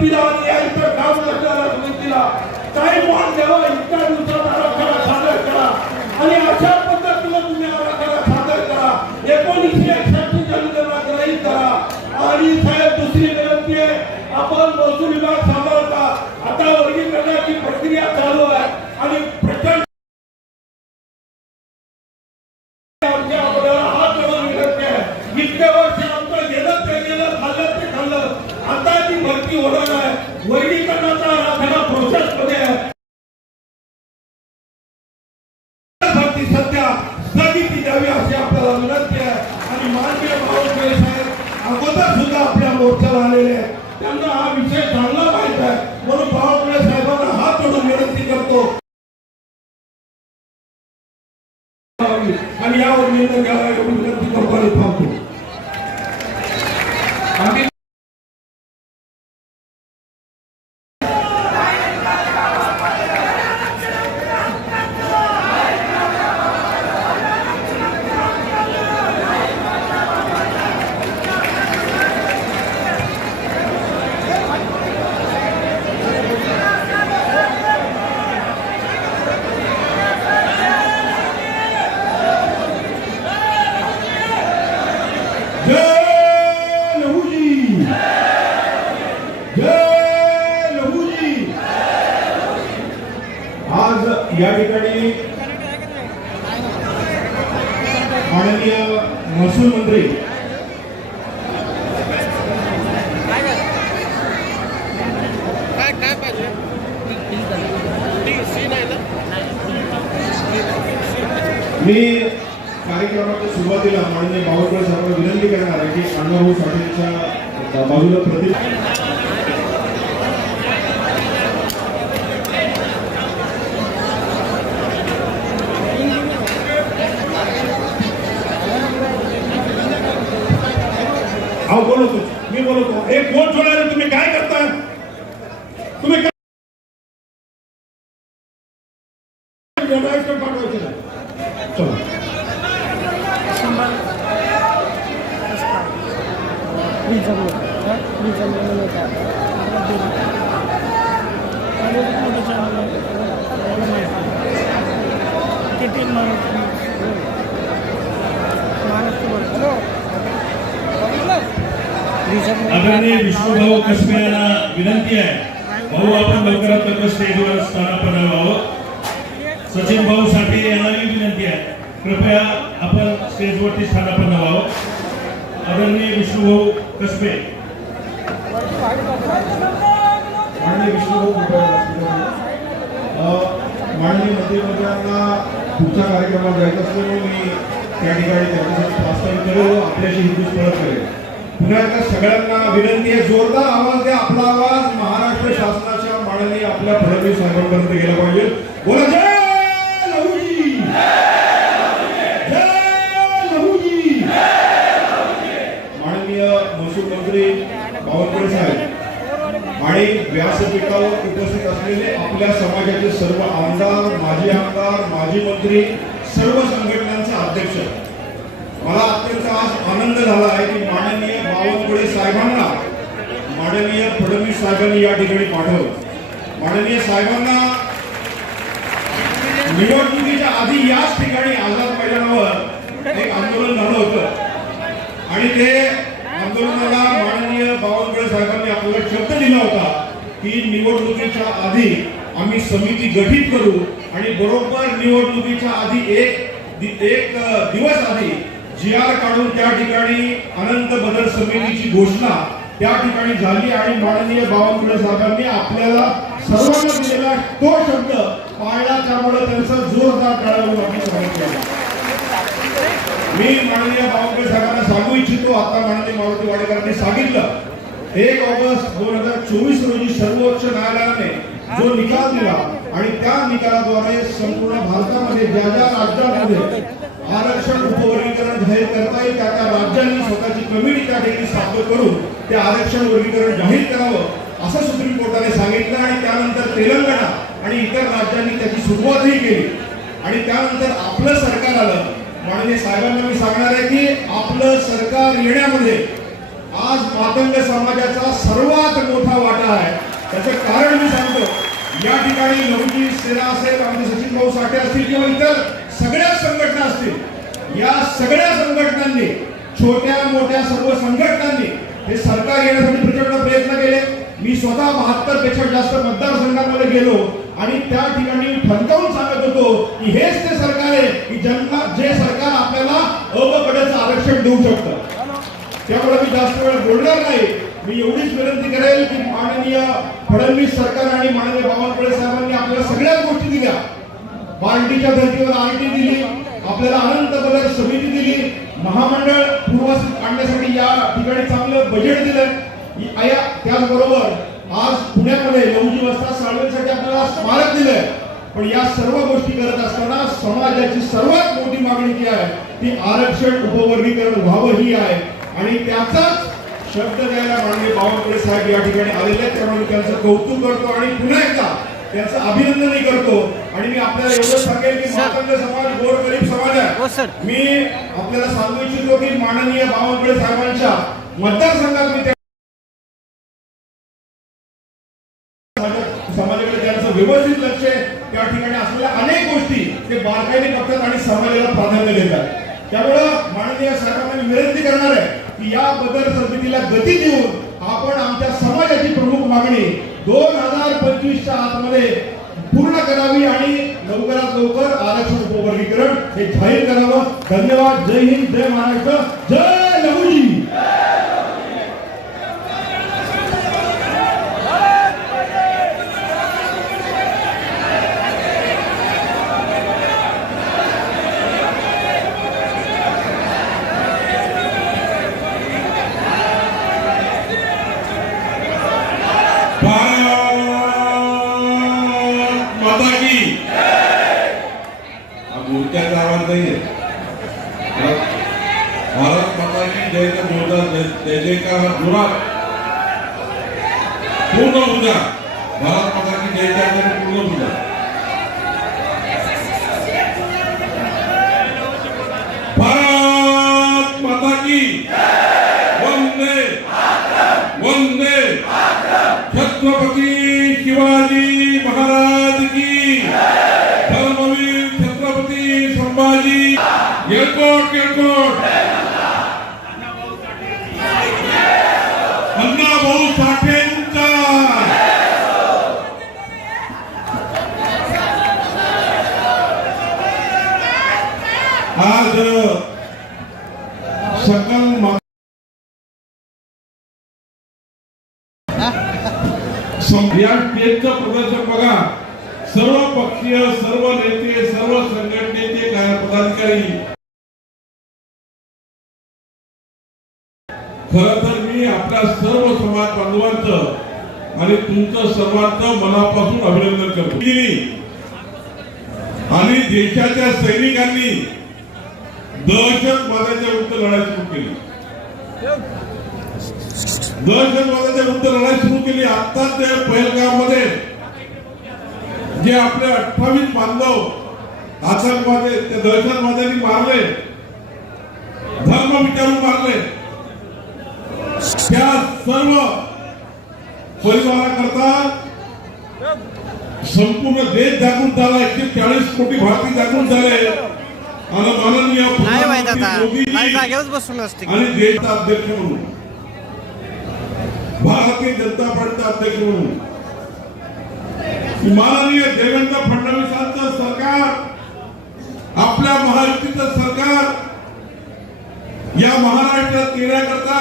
समितीला आणि या इतर काम करणाऱ्या समितीला काही मान द्यावा इतक्या दिवसात आराखडा सादर करा आणि अशा पद्धतीने तुम्ही आराखडा सादर करा एकोणीसशे एकसष्ट जनगणना ग्रहित करा आणि साहेब दुसरी विनंती आहे आपण महसूल विभाग सांभाळता आता वर्गीकरणाची प्रक्रिया चालू आहे आणि प्रचंड आमच्या आपल्याला हात जोडून विनंती आहे इतक्या वर्ष आमचं गेलं ते गेलं खाल्लं ते खाल्लं आता ती भरती होणार आहे वर्गीकरणाचा आराखडा प्रोसेस मध्ये आहे भरती सध्या स्थगिती द्यावी अशी आपल्याला विनंती आहे आणि माननीय बावनकुळे साहेब अगोदर सुद्धा आपल्या मोर्चाला आलेले आहेत त्यांना हा विषय चांगला माहीत आहे म्हणून बावनकुळे साहेबांना हात जोडून विनंती करतो आणि यावर निर्णय घ्यावा एवढी विनंती करतो आणि थांबतो आम्ही जय लहूजी जय लहूजी आज या ठिकाणी माननीय महसूल मंत्री काय काय पाहिजे ती सीन आहे ना मी कार्यक्रमाच्या सुरुवातीला माननीय बावनकुळे साहेबांना विनंती करणार आहे की अण्णाभाऊ साठेंच्या बाजूला प्रति अहो बोलतो मी बोलतो एक कोण सोडायला तुम्ही काय करताय तुम्ही काय जोडायचं पाठवायचं नाही. चला आदरणीय विष्णुभाऊ कसबे यांना विनंती आहे. भाऊ आपण लवकरात लवकर स्टेजवर स्थानापन्न व्हावं सचिन भाऊ साठे यांनाही विनंती आहे. कृपया आपण स्टेजवरती स्थानापन्न व्हावं. आदरणीय विष्णुभाऊ कसबे. माननीय विष्णुभाऊ माननीय मंत्रिमंडळांना पुढच्या कार्यक्रमात जायचं असल्यामुळे मी त्या ठिकाणी त्यांच्यासाठी प्रास्ताविक करू आपल्याशी हिंदू परत करेल पुन्हा एकदा सगळ्यांना विनंती आहे जोरदार आवाज द्या आपला आवाज महाराष्ट्र शासनाच्या माननीय आपल्या फडणवीस साहेबांपर्यंत गेला पाहिजे. बोला जय लहूजी जय लहूजी माननीय महसूल मंत्री बावनकुळे साहेब आणि व्यासपीठावर उपस्थित असलेले आपल्या समाजाचे सर्व आमदार माजी आमदार माजी मंत्री सर्व संघटनांचे अध्यक्ष. मला अत्यंत आज आनंद झाला आहे की माननीय बावनकुळे साहेबांना माननीय फडणवीस साहेबांनी या ठिकाणी पाठवलं. माननीय साहेबांना निवडणुकीच्या आधी याच ठिकाणी आझाद मैदानावर एक आंदोलन झालं होतं. आणि ते आंदोलनाला माननीय बावनकुळे साहेबांनी आपल्याला शब्द दिला होता की निवडणुकीच्या आधी आम्ही समिती गठीत करू आणि बरोबर निवडणुकीच्या आधी एक एक दिवस आधी जी आर काढून त्या ठिकाणी अनंत बदल समितीची घोषणा त्या ठिकाणी झाली आणि माननीय बावनकुळे साहेबांनी आपल्याला सर्वांना दिलेला तो शब्द पाळला त्यामुळे त्यांचा जोरदार टाळ्यावर आम्ही सांगितलं मी माननीय बावनकुळे साहेबांना सांगू इच्छितो आता माननीय मारुती वाडेकरांनी सांगितलं एक ऑगस्ट दोन हजार चोवीस रोजी सर्वोच्च न्यायालयाने जो निकाल दिला आणि त्या निकालाद्वारे संपूर्ण भारतामध्ये ज्या ज्या राज्यांमध्ये आरक्षण उपवर्गीकरण जाहीर करता येईल त्या त्या राज्यांनी स्वतःची कमिटी त्या ठिकाणी स्थापन करून ते आरक्षण वर्गीकरण जाहीर करावं असं सुप्रीम कोर्टाने सांगितलं आणि त्यानंतर तेलंगणा आणि इतर राज्यांनी त्याची सुरुवातही केली. आणि त्यानंतर आपलं सरकार आलं. माननीय साहेबांना मी सांगणार आहे की आपलं सरकार येण्यामध्ये आज मातंग समाजाचा सर्वात मोठा वाटा आहे. त्याचं कारण मी सांगतो. या ठिकाणी लहुजी सेना असेल आमचे सचिन भाऊ साठे असतील किंवा इतर सगळ्या संघटना असतील या सगळ्या संघटनांनी छोट्या मोठ्या सर्व संघटनांनी हे सरकार येण्यासाठी प्रचंड प्रयत्न केले. मी स्वतः बहात्तरपेक्षा जास्त मतदारसंघांमध्ये गेलो. आणि त्या ठिकाणी ठणकावून सांगत होतो की हेच ते सरकार आहे की ज्यांना जे सरकार आपल्याला अबकड्याचं आरक्षण देऊ शकतं. त्यामुळे मी जास्त वेळ बोलणार नाही. मी एवढीच विनंती करेल की माननीय फडणवीस सरकार आणि माननीय बावनकुळे साहेबांनी आपल्याला सगळ्याच गोष्टी दिल्या. बार्टीच्या धर्तीवर आरटी दिली आपल्याला अनंत बदल समिती दिली. महामंडळ पूर्वस आणण्यासाठी या ठिकाणी चांगलं बजेट दिलं. त्याचबरोबर आज पुण्यामध्ये लहुजी वस्ता साळवेसाठी आपल्याला स्मारक दिलंय. पण या सर्व गोष्टी करत असताना समाजाची सर्वात मोठी मागणी जी आहे ती आरक्षण उपवर्गीकरण व्हावं ही आहे. आणि त्याचाच शब्द द्यायला माननीय बावनकुळे साहेब या ठिकाणी आलेले आहेत. त्यामुळे त्यांचं कौतुक करतो आणि पुन्हा एकदा त्यांचं अभिनंदनही करतो. आणि मी आपल्याला एवढं सांगेल की मातंग समाज गोरगरीब समाज हो, आहे सर. मी आपल्याला सांगू इच्छितो की माननीय बावनकुळे साहेबांच्या मतदारसंघात मी व्यवस्थित लक्ष त्या ठिकाणी असलेल्या अनेक गोष्टी ते बारकाईने बघतात आणि समाजाला प्राधान्य देतात. त्यामुळं माननीय सरकारला विनंती करणार आहे की या बदल समितीला गती देऊन आपण आमच्या समाजाची प्रमुख मागणी दोन हजार पंचवीसच्या आतमध्ये पूर्ण करावी आणि लवकरात लवकर आरक्षण उपवर्गीकरण हे जाहीर करावं. धन्यवाद. जय हिंद जय महाराष्ट्र. जय लहुजी भारत माता की हा मूर्त्याचा आवाज नाहीये भारत भारत माता की जय जयकार हा जोरात पूर्ण ऊर्जा भारत माता की जय जयकार पूर्ण ऊर्जा भारत माता की वंदे वंदे. छत्रपती शिवाजी महाराज की. धर्मवीर छत्रपती संभाजी. येळकोट आज सकल या स्टेजचं प्रदर्शन बघा. सर्व पक्षीय सर्व नेते सर्व संघटनेचे काय पदाधिकारी खर तर मी आपल्या सर्व समाज बांधवांचं आणि तुमचं सर्वांचं मनापासून अभिनंदन करतो. आणि देशाच्या सैनिकांनी दहशतवादाच्या विरुद्ध लढाई सुरू केली. दहशतवादाच्या विरुद्ध लढाई सुरू केली. आता त्या पहिलगावमध्ये जे आपले अठ्ठावीस बांधव आतंकवादी त्या दहशतवाद्यांनी मारले. धर्म विचारून मारले. त्या सर्व परिवाराकरता संपूर्ण देश जागृत झाला. एकशे चाळीस कोटी भारतीय जागृत झाले. आणि नाही माहीत आता नाही जागेवरच बसून असते. आणि देशचा अध्यक्ष म्हणून. भारतीय जनता पार्टीचा अध्यक्ष म्हणून. माननीय देवेंद्र फडणवीसांचं सरकार आपल्या महायुतीचं सरकार या महाराष्ट्रात येण्याकरता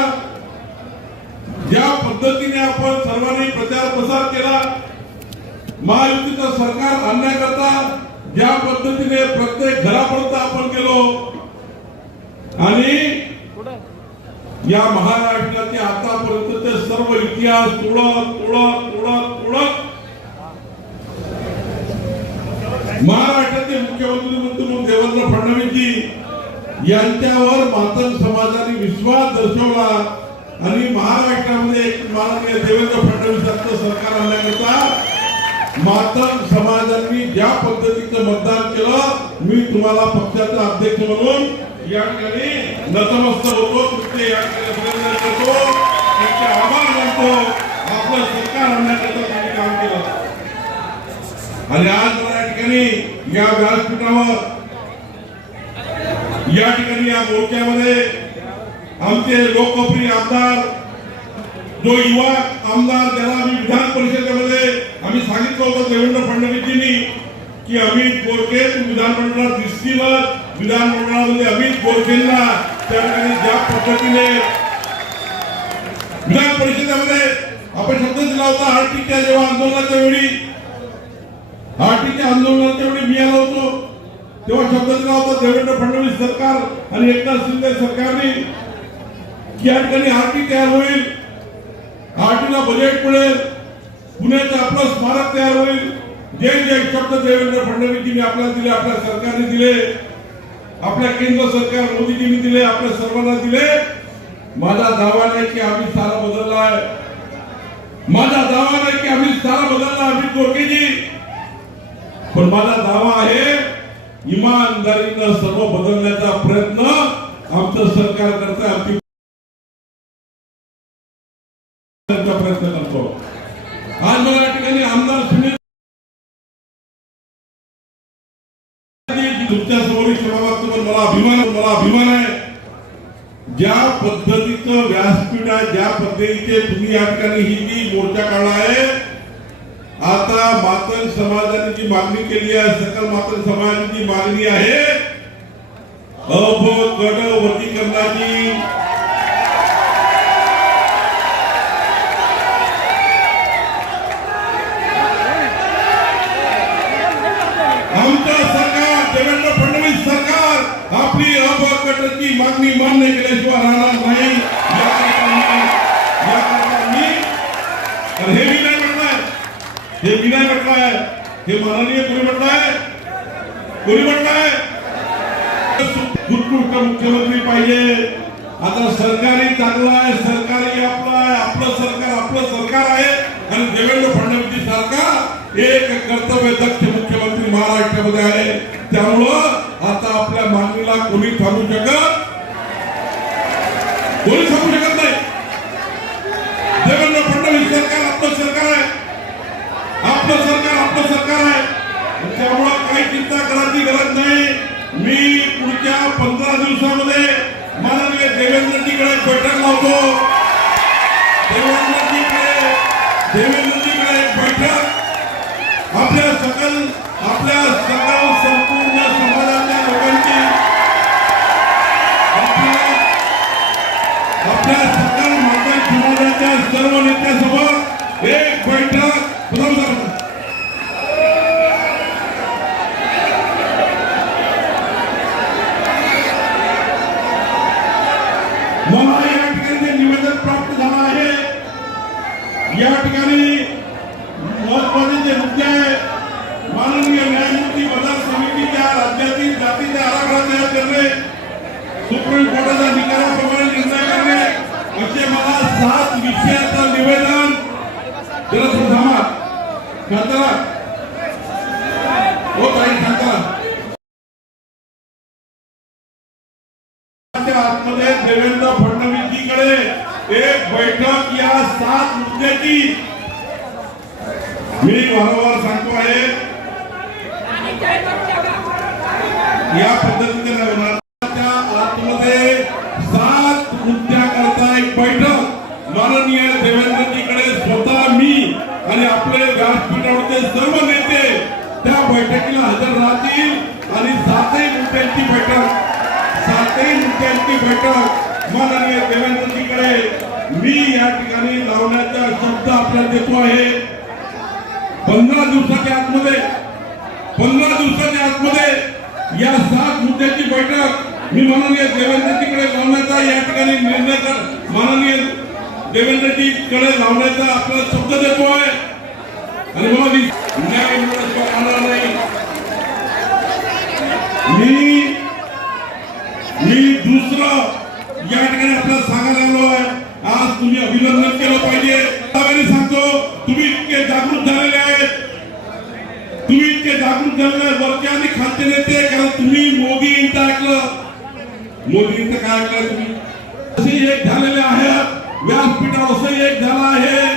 ज्या पद्धतीने आपण सर्वांनी प्रचार प्रसार केला महायुतीचं सरकार आणण्याकरता ज्या पद्धतीने प्रत्येक घरापर्यंत आपण गेलो. आणि या महाराष्ट्राचे आतापर्यंतचे सर्व इतिहास तुळत तुळत तुळत तुळत महाराष्ट्राचे मुख्यमंत्री म्हणून देवेंद्र फडणवीसजी यांच्यावर मातन समाजाने विश्वास दर्शवला आणि महाराष्ट्रामध्ये एक माननीय देवेंद्र फडणवीसांचं सरकार आणण्याकरता मातम समाजांनी ज्या पद्धतीचं मतदान केलं मी तुम्हाला पक्षाचा अध्यक्ष म्हणून या ठिकाणी नतमस्त होतो. तुमचे या ठिकाणी करतो. त्यांचे आभार मानतो. आपलं सरकार आणण्याकरता त्यांनी काम केलं. आणि आज मला या ठिकाणी या व्यासपीठावर या ठिकाणी या मोर्चामध्ये आमचे लोकप्रिय आमदार जो युवा आमदार ज्याला आम्ही विधान परिषदेमध्ये आम्ही सांगितलं होतं देवेंद्र फडणवीसजींनी की अमित गोरखे विधान विधानमंडळात दिसतीलच. विधानमंडळामध्ये अमित गोरखेंना त्या ठिकाणी ज्या पद्धतीने विधान परिषदेमध्ये आपण शब्द दिला होता आर्टिकच्या जेव्हा आंदोलनाच्या वेळी आर्टिकच्या आंदोलनाच्या वेळी मी आलो होतो तेव्हा शब्द दिला होता देवेंद्र फडणवीस सरकार आणि एकनाथ शिंदे सरकारने की या ठिकाणी आरटी तयार होईल. घाटीला बजेट मिळेल पुण्याचं आपलं स्मारक तयार होईल. जे जे शब्द देवेंद्र फडणवीसजींनी आपल्याला दिले आपल्या सरकारने दिले. आपल्या केंद्र सरकार मोदीजींनी दिले आपल्या सर्वांना दिले. माझा दावा नाही की आम्ही सारा बदललाय. माझा दावा नाही की आम्ही सारा बदलला अमित गोरखेजी पण माझा दावा आहे इमानदारीनं सर्व बदलण्याचा प्रयत्न आमचं सरकार करत आहे आमची प्रयत्न करतो आज मला या ठिकाणी आमदार सुनील तुमच्यासमोर सोडाबाबतीवर मला अभिमान मला अभिमान आहे. ज्या पद्धतीचं व्यासपीठ आहे ज्या पद्धतीचे तुम्ही या ठिकाणी ही जी मोर्चा काढला आहे आता मातन समाजाने जी मागणी केली आहे सकल मातन समाजाची जी मागणी आहे अभ गड वर्गीकरणाची आमचं सरकार देवेंद्र फडणवीस सरकार आपली अभ गटाची मागणी मान्य केल्याशिवाय राहणार नाही हे मी नाही म्हटलंय हे मी नाही म्हटलंय हे माननीय कोणी म्हटलंय कोणी म्हटलंय उत्कृष्ट मुख्यमंत्री पाहिजे आता सरकारी चांगलं आहे सरकारी आपलं आहे आपलं सरकार आपलं सरकार आहे आणि देवेंद्र फडणवीस सरकार एक कर्तव्य दक्ष मुख्यमंत्री महाराष्ट्रामध्ये आहे त्यामुळं आता आपल्या मागणीला कोणी थांबू शकत कोणी सांगू शकत नाही. देवेंद्र फडणवीस सरकार आपलं सरकार आहे. आपलं सरकार आपलं सरकार आहे. त्यामुळं काही चिंता करायची गरज नाही. मी पुढच्या पंधरा दिवसामध्ये माननीय देवेंद्रजीकडे बैठक लावतो. देवेंद्र देवेंद्रजीकडे एक बैठक आपल्या सकल आपल्या सकल संपूर्ण समाजातल्या लोकांची आपल्या आपल्या सकल माता समाजाच्या सर्व नेत्यासमोर एक बैठक प्रथम सर मला या ठिकाणी जे निवेदन प्राप्त झालं आहे या ठिकाणी महत्त्वाचे जे मुद्दे आहेत माननीय न्यायमूर्ती बदल समितीच्या राज्यातील जातीचे आराखडा तयार करणे सुप्रीम कोर्टाच्या निकालाप्रमाणे निर्णय करणे असे मला सात विषयाचं निवेदन जरा थोडं थांबा शांतरा हो ताई शांतरा आतमध्ये देवेंद्र फडणवीसजीकडे एक बैठक या सात मुद्द्याची मी वारंवार सांगतो आहे. या पद्धतीने माननीय देवेंद्रजीकडे स्वतः मी आणि आपले व्यासपीठावरचे सर्व नेते त्या बैठकीला हजर राहतील आणि सातही मुद्द्यांची बैठक सातही मुद्द्यांची बैठक माननीय देवेंद्रजीकडे मी या ठिकाणी लावण्याचा शब्द आपल्याला देतो आहे. पंधरा दिवसाच्या आतमध्ये पंधरा दिवसाच्या आतमध्ये या सात मुद्द्यांची बैठक मी माननीय देवेंद्रजीकडे लावण्याचा या ठिकाणी निर्णय माननीय माननीय देवेंद्रजीकडे लावण्याचा आपला शब्द देतो आहे. आणि न्याय मिळत नाही. मी दुसरं या ठिकाणी आपल्याला सांगायला आलो आहे आज तुम्ही अभिनंदन केलं पाहिजे त्यावेळी सांगतो तुम्ही इतके जागृत झालेले आहेत तुम्ही इतके जागृत झालेले आहेत वरचे आणि खालचे नेते कारण तुम्ही मोदींचं ऐकलं मोदींचं काय ऐकलं तुम्ही असे एक झालेले आहेत व्यासपीठावर असं एक झालं आहे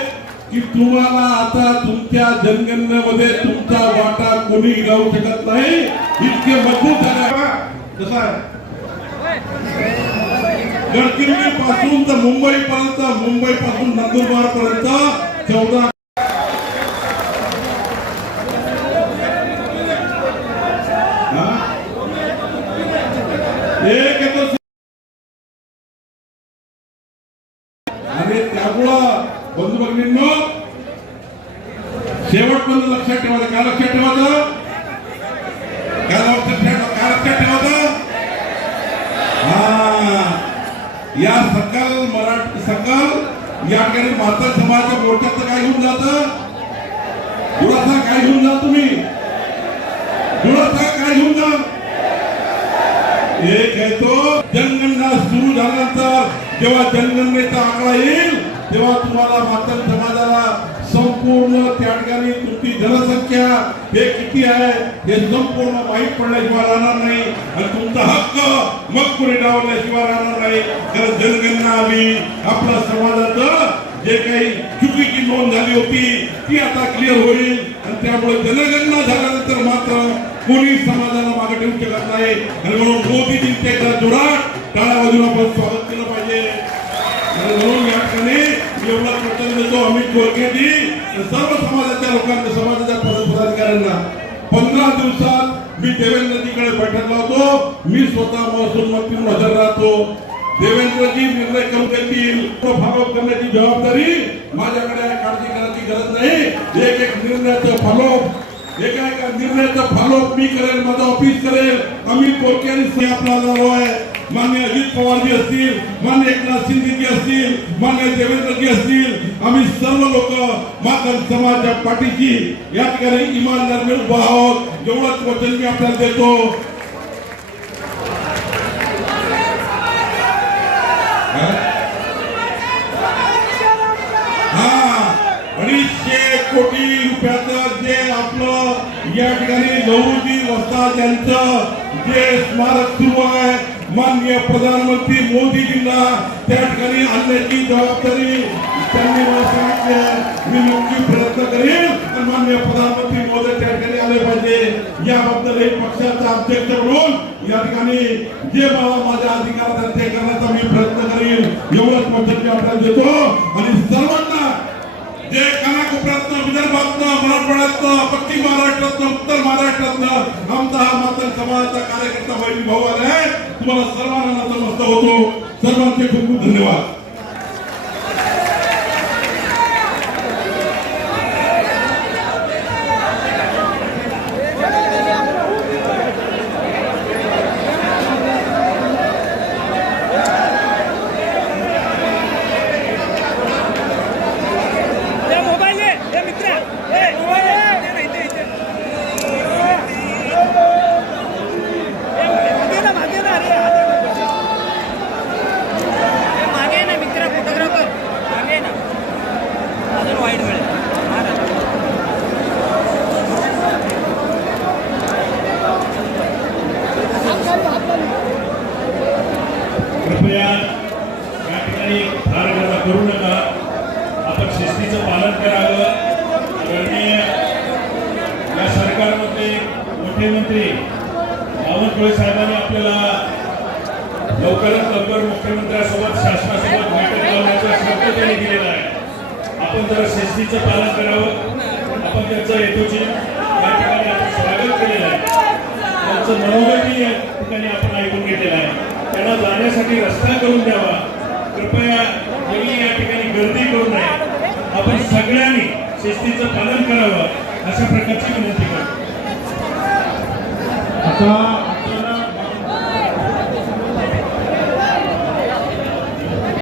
की तुम्हाला आता तुमच्या जनगणनेमध्ये तुमचा वाटा कोणी लावू शकत नाही. इतके मजबूत झाले. गडचिरोली पासून तर मुंबई पर्यंत मुंबई पासून नंदुरबार पर्यंत चौदा हा? एक येतो आणि त्यामुळं बंधू भगिनींनो शेवटपर्यंत लक्षात ठेवायचं काय लक्षात ठेवायचं काय लक्षात ठेवायचं काय लक्षात ठेवायचं हा या सकल मराठी सकल या ठिकाणी माता समाजाच्या मोर्चाचं काय घेऊन जात थोडासा काय घेऊन जा तुम्ही. थोडासा काय घेऊन जा. एक आहे तो जनगणना सुरू झाल्यानंतर जेव्हा जनगणनेचा आकडा येईल तेव्हा तुम्हाला मातन समाजाला संपूर्ण त्या ठिकाणी तुमची जनसंख्या हे किती आहे हे संपूर्ण माहीत पडल्याशिवाय राहणार नाही. आणि तुमचा हक्क मग पुढे डावल्याशिवाय राहणार नाही. कारण जनगणना आम्ही आपल्या समाजाचं जे काही चुकीची नोंद झाली होती ती आता क्लिअर होईल. त्यामुळे जनगणना झाल्यानंतर मात्र कोणी समाजाला मागे ठेवू शकत नाही. आणि म्हणून मोदीजींचे एकदा जोरात टाळ्या वाजून आपण स्वागत केलं पाहिजे. आणि म्हणून या ठिकाणी एवढा प्रचंड देतो अमित गोरखेजी सर्व समाजाच्या लोकांना समाजाच्या पदाधिकाऱ्यांना पंधरा दिवसात मी देवेंद्रजीकडे बैठक लावतो मी स्वतः महसूल मंत्री म्हणून हजर राहतो. देवेंद्रजी निर्णय करून देतील. तो फॉलो करण्याची जबाबदारी माझ्याकडे काळजी करण्याची गरज नाही. एक एक निर्णयाचं फॉलोअप एका एका निर्णयाचं फॉलोअप मी करेल माझं ऑफिस करेल. अमित गोरखे आणि आपला आलो आहे. मान्य अजित पवारजी असतील मान्य एकनाथ शिंदेजी असतील मान्य देवेंद्रजी असतील आम्ही सर्व लोक मातन समाजाच्या पाठीशी या ठिकाणी इमानदार उभा आहोत. एवढंच वचन मी आपल्याला देतो हा अडीचशे कोटी रुपयाचं जे आपलं या ठिकाणी लहुजी वस्ताद त्यांचं जे स्मारक सुरू आहे माननीय प्रधानमंत्री मोदीजींना त्या ठिकाणी आणण्याची जबाबदारी त्यांनी मला सांगितले मी नक्की प्रयत्न करेन आणि माननीय प्रधानमंत्री मोदी त्या ठिकाणी आले पाहिजे. याबद्दल एक पक्षाचा अध्यक्ष म्हणून या ठिकाणी जे मला माझ्या अधिकारात आहे ते करण्याचा मी प्रयत्न करेन. एवढंच वचन मी देतो. आणि सर्वांना जे कानाकोपऱ्यातनं विदर्भातनं मराठवाड्यातनं पश्चिम महाराष्ट्रातनं उत्तर महाराष्ट्रातनं आमचा हा मात्र समाजाचा कार्यकर्ता भाऊ आले आहे तुम्हाला सर्वांना नतमस्त होतो. सर्वांचे खूप खूप धन्यवाद ए, मोबाईल दे. ए, मित्रा. ए, मोबाईल दे. दे ना, इथे, इथे. ए, मागे ना, मागे ना, अरे, हात- ए, मागे आहे ना मित्रा फोटोग्राफर मागे आहे ना अजून वाईट वेळ आहे. हा ना. कृपया या ठिकाणी फार गर्दा करू नका आपण शिस्तीचं पालन करावं आदरणीय या सरकारमध्ये मोठे मंत्री बावनकुळे साहेबांनी आपल्याला लवकरात लवकर मुख्यमंत्र्यांसोबत शासनासोबत बैठक लावण्याचा शब्द त्यांनी दिलेला आहे. आपण जरा शिस्तीचं पालन करावं. आपण त्यांचं हेतूची या ठिकाणी आपण स्वागत केलेलं आहे. त्यांचं मनोगतही या ठिकाणी आपण ऐकून घेतलेलं आहे. त्यांना जाण्यासाठी रस्ता करून द्यावा. कृपया कोणी या ठिकाणी गर्दी करू नये. आपण सगळ्यांनी शिस्तीचं पालन करावं अशा प्रकारची विनंती करतो. tá